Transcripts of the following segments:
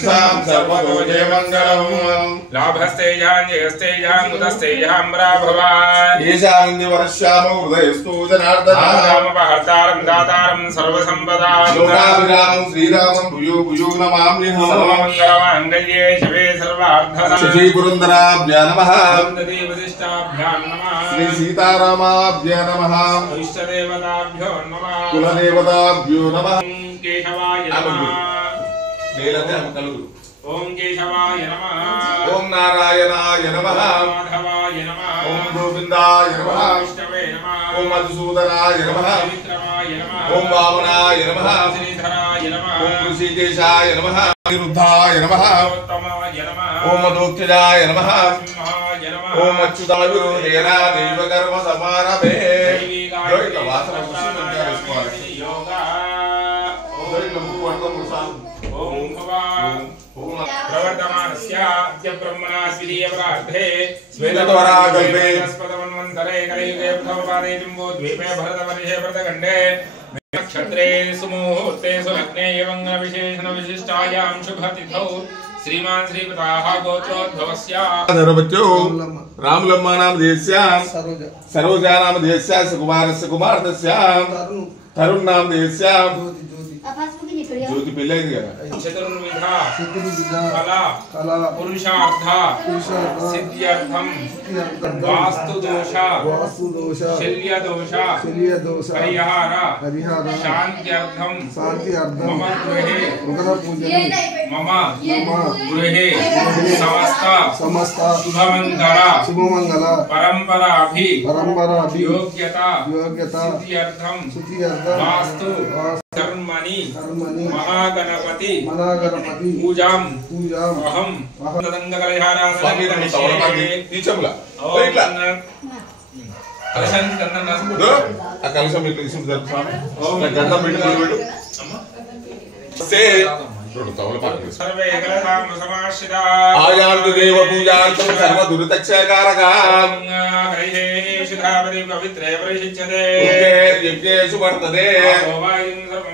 सर्वतो जयमंगलम् लाभस्तेजां जयस्तेजां मुदस्तेजां ब्राभवान् ईशान्यवरश्यामो हृदयस्तु जनार्दनः रामपहर्तारं दातारं सर्वसम्पदां लोकाभिरामं श्रीरामं भूयो भूयो नमाम्यहं सर्वमङ्गलमाङ्गल्ये शिवे सर्वार्थसाधिके श्रीपुरन्दराभ्यां नमः वसिष्ठाभ्यां नमः श्री सीतारामाभ्यां नमः इष्टदेवताभ्यो नमः कुलदेवताभ्यो नमः केशवाय नमः ओम केशवाय नमः ओम नारायणाय नमः माधवाय नमः ओम गोविंदाय नमः विष्णवे नमः ओम मधुसूदनाय नमः विक्रमाय नमः ओम वामनाय नमः श्रीधराय नमः ओम ऋषिकेशाय नमः अनिरुद्धाय नमः उत्तमाय नमः ओम मधोक्षजाय नमः सिंहाय नमः ओम अच्युताय देना देवकर्म समारभे प्रवर्तमानस्य अद्य ब्रह्मणा द्वितीयपरार्धे स्वेदवरागल्पे स्पदमन्वन्तरे कलियुगे प्रथमपादे जम्बूद्वीपे भरतवर्षे व्रतखण्डे नक्षत्रे सुमुहूर्ते सुलग्ने एवं विशेषणविशिष्टायां शुभतिथौ श्रीमान श्रीपताः गोत्रोद्भवस्य धर्मच्यो रामलम्मा नाम देस्यां सरोजा नाम देस्यां सुकुमारस्य कुमारतस्य तरुण नाम देस्यां ज्योति पिल्लै चतुर्विधा कला पुरुषार्थ सिद्ध्यर्थम वास्तु दोष शल्यदोष परिहार शांत्यर्थम मम गृहे समस्त शुभमंगल परंपराभि योग्यता सिद्ध्यर्थम वास्तु कर्मणि महागणपति पूजां अहं सर्वे आयान्तु देव पूजार्थं सर्वदुरितक्षयकारकां शिखापति पवित्रे परिशिच्यते यज्ञेषु वर्तते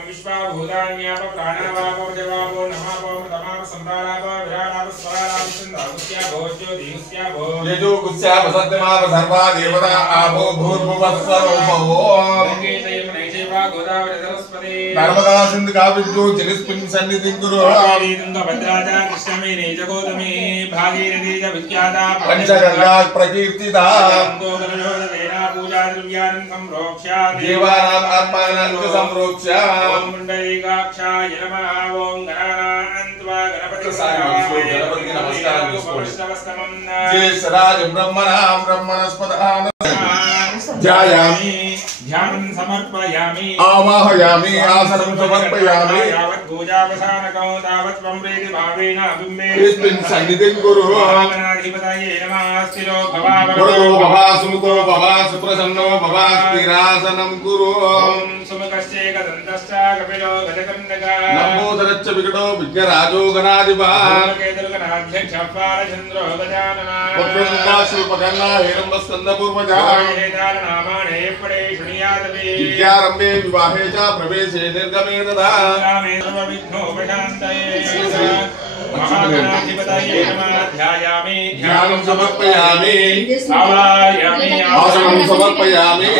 विश्वाभूतान्याप प्राणवापो जवापो नमापो प्रथमा संतानाप विराणाप स्वराणाप सिन्धागुस्या भोज्योतिगुस्या भोज यजो गुस्याप सत्यमाप सर्वा देवता आपो भूर्भुवस्सरोपवो गोदावरी सरस्वती नर्मदा सिंधु काव्यो जलस्मिन् सन्निधिं कुरु तुंगभद्रा कृष्णवेणी च गौतमी भागीरथी च विख्याता पंचगंगा प्रकीर्तिता पूजा द्रव्यान् संप्रोक्ष्य देवानाम् आत्मानां च संप्रोक्ष्य ओम मुंडलीकाक्षाय नमः ओम गणानान्त्वा गणपति नमस्कार जय सराज ब्रह्मणस्पदान ध्यायामि ध्यानं समर्पयामि आवाहयामि आसनं समर्पयामि यावत् पूजावसानकौ तावत् त्वं प्रीति भावेन बिम्बे तस्मिन् सन्निधिं कुरु गणाधिपतये नमः स्थिरो भव सुमुखो भव सुप्रसन्नो भव स्थिरासनं कुरु सुमुखश्चेकदन्तश्च कपिलो गजकर्णकः लम्बोदरश्च विकटो विघ्नराजो गणाधिपः केतुर्गणाध्यक्षः पालचन्द्रो गजाननः वक्रतुण्डः हिरण्यस्कन्धपूर्वजः नामानि पडे विद्यारम्भे विवाहे च प्रवेशे निर्गमे तथा महागणाधिपतये नमः ध्यायामि ध्यानं समर्पयामि आसनं समर्पयामि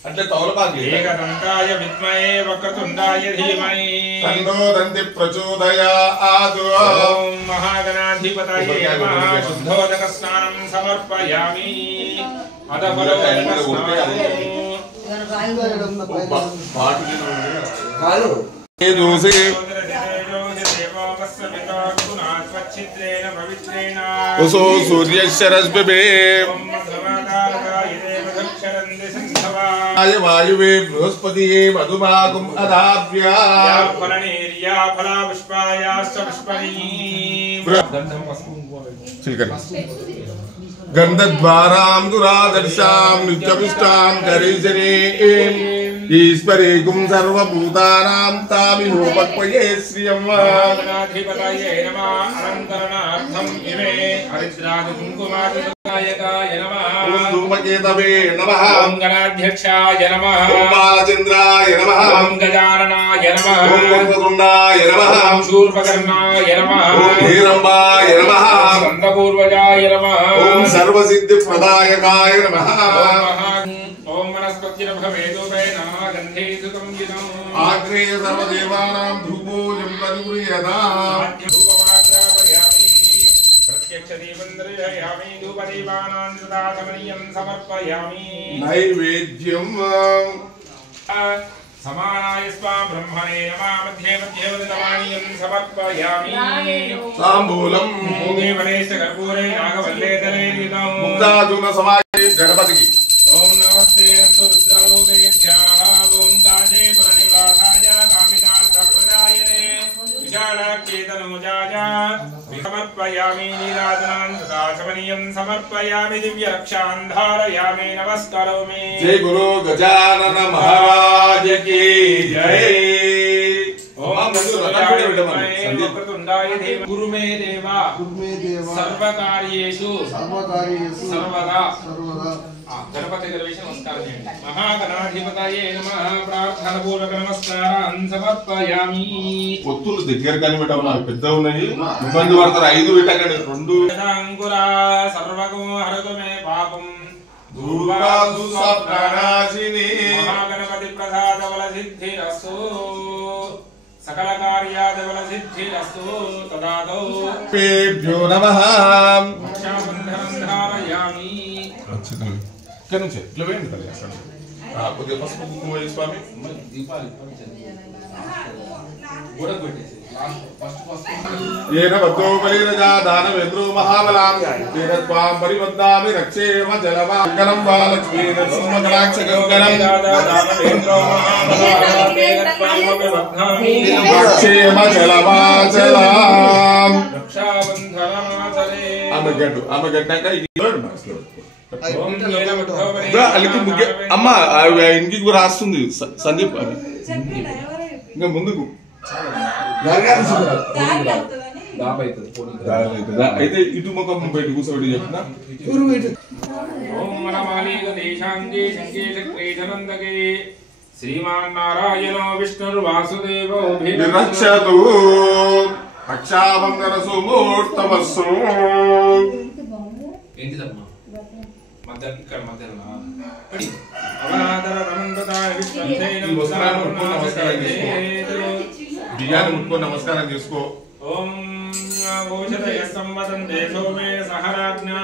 अट्ले तौलपागे एकदन्ताय विद्महे वक्रतुण्डाय धीमहि तन्नो दन्ति प्रचोदयात् ओम महागणाधिपतये नमः शुद्धोदक स्नानं समर्पयामि उसो सूर्यशरस्वे वायुवे बृहस्पतिये मधुमागुम अदाभ्या फलनेर्या फला पुष्पायाश्च पुष्पणी गंधद्वारां दुरादर्शां नित्यपुष्टां करीजने ఈశ్వరీకుం సర్వభూతానాం తామిహోపక్వయే శ్రియం గణాధిపతయే నమః అలంకరణార్థం ఇమే హరిద్రాది కుంకుమాదికాయకాయ నమః ఓం ధూమకేతవే నమః ఓం గణాధ్యక్షాయ నమః ఓం బాలచంద్రాయ నమః ఓం గజాననాయ నమః ఓం వక్రతుండాయ నమః ఓం శూర్పకర్ణాయ నమః ఓం హేరంబాయ నమః స్కందపూర్వజాయ నమః ఓం సర్వసిద్ధిప్రదాయకాయ నమః ఓం వనస్పతిర్భవేదోపే నమః గంధేసుకం గిదం ఆగ్నేయ సర్వదేవానాం ధూపోజం పరిగృహ్యతాం ధూపమాగ్రాపయామి ప్రత్యక్ష దీపం దర్శయామి ధూపదీపానాం దదాతమనీయం సమర్పయామి నైవేద్యం సమానాయ స్వా బ్రహ్మణే నమః మధ్యే మధ్యే వదనమానియం సమర్పయామి తాంబూలం భోగే వనేశ కర్పూరే నాగవల్లేదలే దిదం ముక్తాజున సమాయే గణపతికి ఓం నమస్తే అస్తు రుద్రరూపేభ్యః ఓం కాశే పురనివాసాయ కామితార్థప్రదాయనే విశాలాక్షేతనోజాయ సమర్పయామి నీరాజనాన్ సదాశమనీయం సమర్పయామి దివ్యరక్షాన్ ధారయామి నమస్కరోమి జై గురు గజానన మహారాజ కీ జై ఓం వక్రతుండాయ ధీమహి గురు మే దేవా సర్వకార్యేషు సర్వదా గణపతి గణేశ నమస్కారం చేయండి మహాగణాధిపతయే నమః ప్రార్థన పూర్వక నమస్కారాన్ సమర్పయామి పొత్తులు దగ్గర కనిపెట్టవు నాకు పెద్ద ఉన్నాయి ఇబ్బంది పడతారు 5 పెట్టకండి 2 అంకురా సర్వగో హరతు మే పాపం ధూపాసు సప్తనాశిని మహాగణపతి ప్రసాద బల సిద్ధిరస్తు సకల కార్యాద బల సిద్ధిరస్తు తదాదౌ పేభ్యో నమః రక్షాబంధనం ధారయామి ఇక్కడ నుంచి ఇట్లా వేయండి కొద్దిగా పసుపు కుంకుమ వేయి స్వామి ఏన వద్దో బలిరజా దానవేంద్రో మహాబలాం తేన త్వాం పరివద్దామి రక్షేమ జలవాంకరం బాలక్ష్మీ నరసింహకటాక్ష గంగనం రక్షేమ జలవాచలాం ఆమె గడ్డాక అలికి ముగ్గే అమ్మ ఇంటికి రాస్తుంది సందీప్ అది ఇంకా ముందుకు అయితే ఇటు ముఖం బయట కూర్చోబెట్టి చెప్పిన శ్రీమాన్ నారాయణో విష్ణుర్వాసుదేవో విరక్షతు రక్షాబంధన సుమూర్తమస్సు ఏంటిదమ్మా మధ్య ఇక్కడ మధ్యలో అవనాదర రమండతాయ బియ్యాన్ని ముట్టుకొని నమస్కారం చేసుకో ఓం ఓషధయ సంవదంతే సోమే సహరాజ్ఞా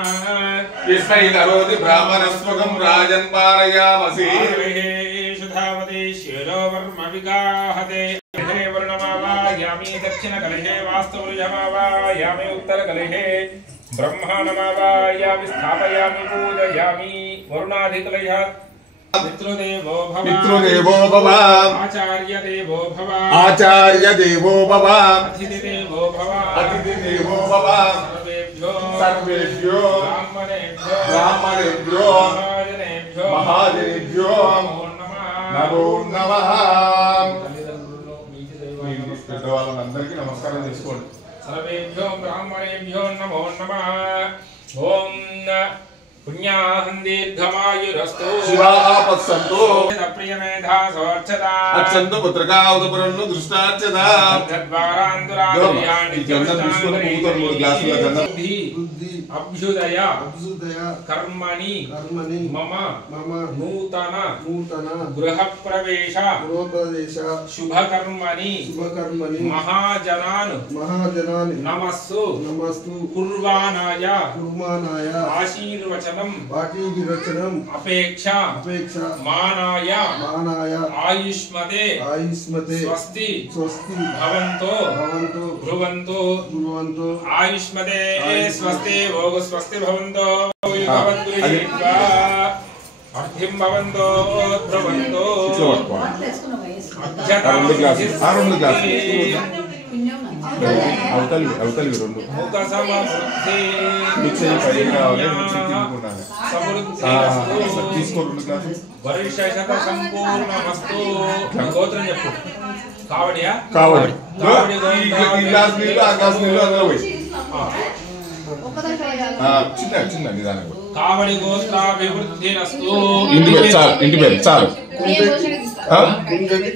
కరోతి బ్రాహ్మణస్వకం రాజన్ పారయామసి సుధావతి శిరోవర్మ విగాహతే వర్ణమావాయామి దక్షిణ కలహే వాస్తవృజమావాయామి ఉత్తర కలహే బ్రహ్మాణమావాయామి స్థాపయామి పూజయామి వరుణాధికలయ పితృదేవో భవ ఆచార్య దేవో భవ ఆచార్య దేవో భవ అతిథి దేవో భవ అతిథి దేవో భవ సర్వేభ్యో బ్రాహ్మణేభ్యో మహాజనేభ్యో నమో నమః పెద్దవాళ్ళందరికీ నమస్కారం చేసుకోండి సర్వేభ్యో బ్రాహ్మణేభ్యో నమో నమః ఓం పుణ్యాహం దీర్ఘమాయురస్తు శివాపస్సంతో ప్రియమేధా సోర్చతా అచ్చంత పుత్రకా ఉదపురంలో దృష్టార్చత గద్వారాంతురాయాణి గంధం తీసుకొని పూతను 3 గ్లాసుల గంధం అభ్యుదయ కర్మణి మమ నూతన గృహ ప్రవేశ శుభకర్మణి మహాజనాన్ నమస్సు కుర్వాణాయ ఆశీర్వచనం అపేక్ష మానాయ ఆయుష్మతే స్వస్తి భవంతో భ్రువంతో ఆయుష్మతే స్వస్తి భోగ స్వస్తి భవంతో అర్థిం భవంతో భ్రువంతో అవతలి అవతలి రెండు ముఖ సమృద్ధి మిక్స్ అయ్యి పైకి రావాలి మిక్స్ తినుకుంటాను తీసుకో 2 గ్లాసులు వర్షశత సంపూర్ణమస్తు గోత్రం చెప్పు కావడియా కావడి కావడి ఈ గ్లాస్ నీళ్ళు ఆ గ్లాస్ నీళ్ళు అందులో పోయి చిన్న నిదానంగా కావడి గోత్రాభివృద్ధిరస్తు ఇంటి పేరు చాలు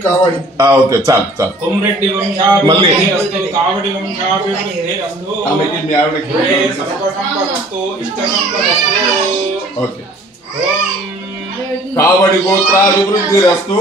కావడి ఓకే చాలు చాలు కొమ్రెడ్డి వంశాభివృద్ధిరస్తు కావడి వంశాభివృద్ధిరస్తు మీ ఆవిడకి సర్వసంపదస్తు ఇష్టసంపదస్తు ఓకే కావడి గోత్రాభివృద్ధిరస్తు